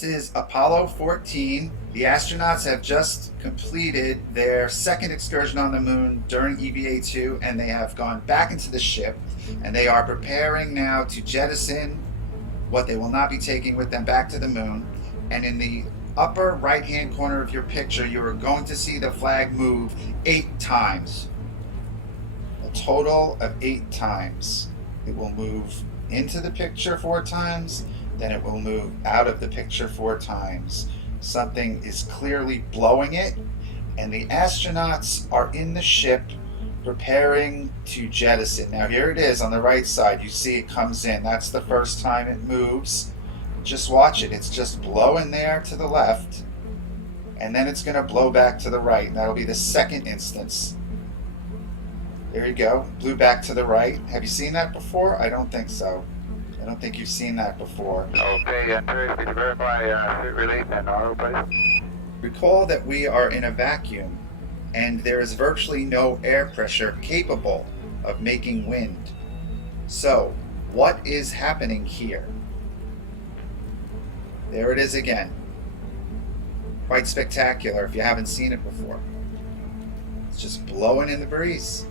This is Apollo 14. The astronauts have just completed their second excursion on the moon during EVA-2, and they have gone back into the ship, and they are preparing now to jettison what they will not be taking with them back to the moon. And in the upper right-hand corner of your picture, you are going to see the flag move 8 times. A total of 8 times. It will move into the picture 4 times, then it will move out of the picture 4 times. Something is clearly blowing it, and the astronauts are in the ship preparing to jettison. Now here it is on the right side. You see it comes in. That's the first time it moves. Just watch it. It's just blowing there to the left, and then it's going to blow back to the right. And that'll be the second instance. There you go. Blew back to the right. Have you seen that before? I don't think so. I don't think you've seen that before. Okay, and Thursday to verify suit release and auto please. Recall that we are in a vacuum, and there is virtually no air pressure capable of making wind. So, what is happening here? There it is again. Quite spectacular if you haven't seen it before. It's just blowing in the breeze.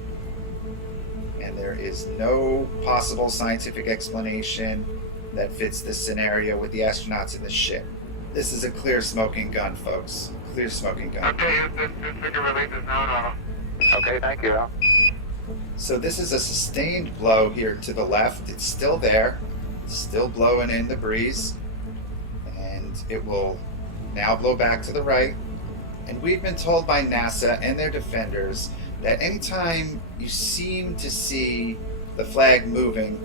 And there is no possible scientific explanation that fits this scenario with the astronauts in the ship. This is a clear smoking gun, folks. Clear smoking gun. Okay, this figure release is now on. Okay, thank you. So this is a sustained blow here to the left. It's still there. It's still blowing in the breeze. And it will now blow back to the right. And we've been told by NASA and their defenders that anytime you seem to see the flag moving,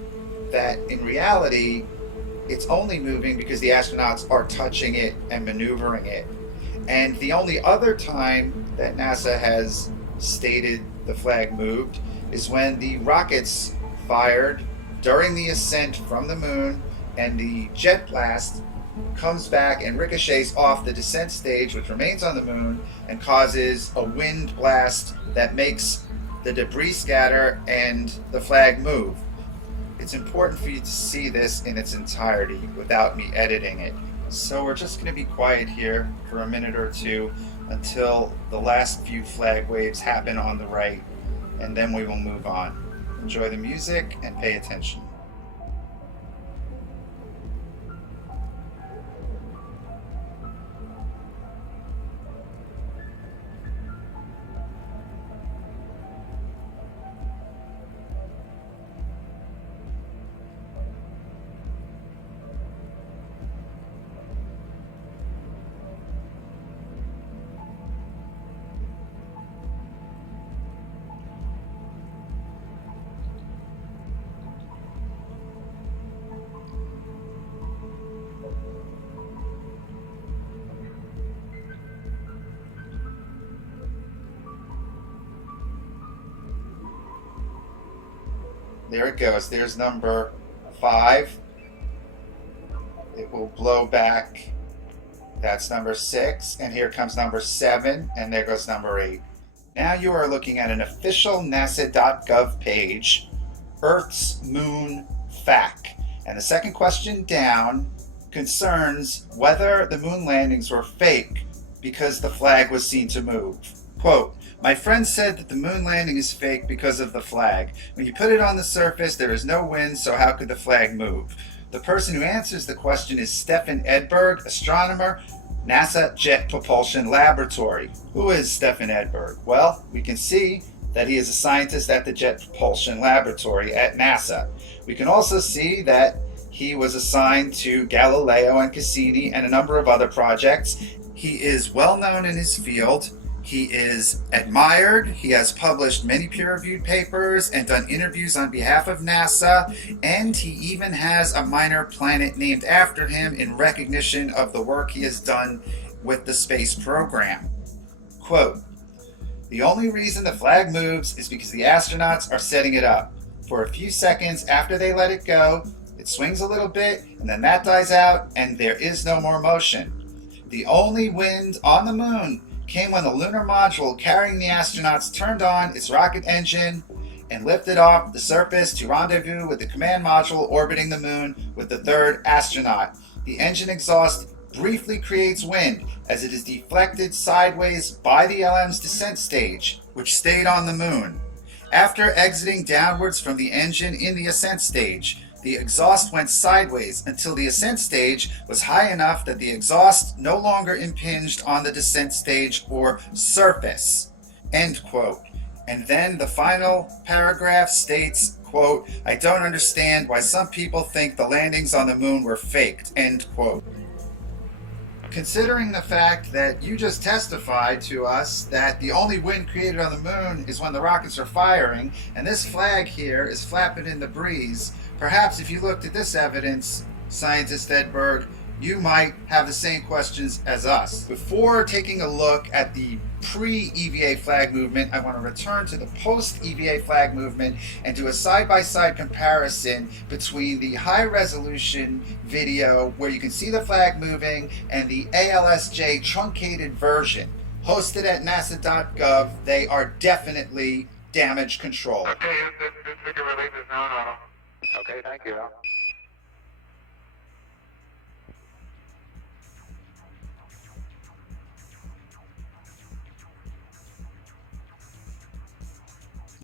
that in reality, it's only moving because the astronauts are touching it and maneuvering it. And the only other time that NASA has stated the flag moved is when the rockets fired during the ascent from the moon, and the jet blast comes back and ricochets off the descent stage, which remains on the moon, and causes a wind blast that makes the debris scatter and the flag move. It's important for you to see this in its entirety without me editing it. So we're just going to be quiet here for a minute or two until the last few flag waves happen on the right, and then we will move on. Enjoy the music and pay attention. There it goes. There's number 5. It will blow back. That's number 6. And here comes number 7. And there goes number 8. Now you are looking at an official NASA.gov page, Earth's Moon FAQ. And the second question down concerns whether the moon landings were fake because the flag was seen to move. Quote, "My friend said that the moon landing is fake because of the flag. When you put it on the surface, there is no wind, so how could the flag move?" The person who answers the question is Stefan Edberg, astronomer, NASA Jet Propulsion Laboratory. Who is Stefan Edberg? Well, we can see that he is a scientist at the Jet Propulsion Laboratory at NASA. We can also see that he was assigned to Galileo and Cassini and a number of other projects. He is well known in his field. He is admired. He has published many peer-reviewed papers and done interviews on behalf of NASA, and he even has a minor planet named after him in recognition of the work he has done with the space program. Quote, "The only reason the flag moves is because the astronauts are setting it up. For a few seconds after they let it go, it swings a little bit, and then that dies out, and there is no more motion. The only wind on the moon came when the lunar module carrying the astronauts turned on its rocket engine and lifted off the surface to rendezvous with the command module orbiting the moon with the third astronaut. The engine exhaust briefly creates wind as it is deflected sideways by the LM's descent stage, which stayed on the moon. After exiting downwards from the engine in the ascent stage, the exhaust went sideways until the ascent stage was high enough that the exhaust no longer impinged on the descent stage or surface. End quote. And then the final paragraph states, quote, "I don't understand why some people think the landings on the moon were faked," end quote. Considering the fact that you just testified to us that the only wind created on the moon is when the rockets are firing, and this flag here is flapping in the breeze, perhaps if you looked at this evidence, Scientist Edberg, you might have the same questions as us. Before taking a look at the pre-EVA flag movement, I want to return to the post-EVA flag movement and do a side-by-side comparison between the high-resolution video where you can see the flag moving and the ALSJ truncated version. Hosted at nasa.gov, they are definitely damage control. Okay, this figure release is now. Okay, thank you.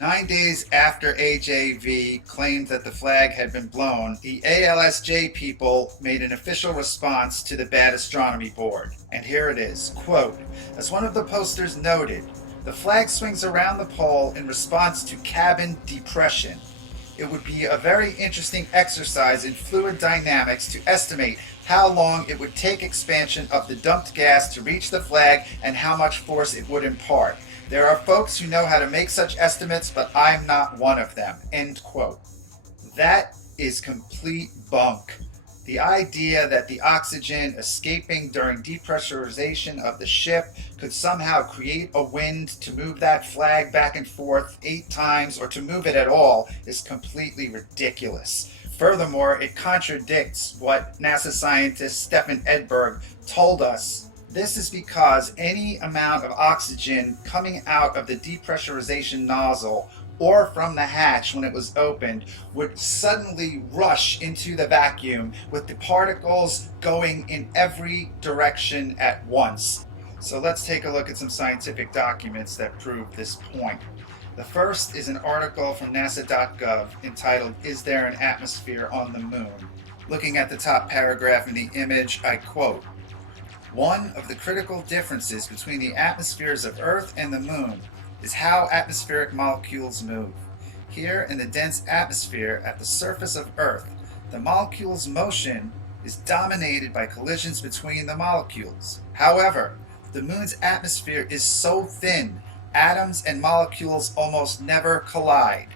9 days after AJV claimed that the flag had been blown, the ALSJ people made an official response to the Bad Astronomy Board. And here it is, quote, "As one of the posters noted, the flag swings around the pole in response to cabin depression. It would be a very interesting exercise in fluid dynamics to estimate how long it would take expansion of the dumped gas to reach the flag and how much force it would impart. There are folks who know how to make such estimates, but I'm not one of them," end quote. That is complete bunk. The idea that the oxygen escaping during depressurization of the ship could somehow create a wind to move that flag back and forth 8 times or to move it at all is completely ridiculous. Furthermore, it contradicts what NASA scientist Stefan Edberg told us. This is because any amount of oxygen coming out of the depressurization nozzle or from the hatch when it was opened would suddenly rush into the vacuum with the particles going in every direction at once. So let's take a look at some scientific documents that prove this point. The first is an article from nasa.gov entitled, "Is There an Atmosphere on the Moon?" Looking at the top paragraph in the image, I quote, "One of the critical differences between the atmospheres of Earth and the Moon is how atmospheric molecules move. Here in the dense atmosphere at the surface of Earth, the molecules' motion is dominated by collisions between the molecules. However, the Moon's atmosphere is so thin, atoms and molecules almost never collide."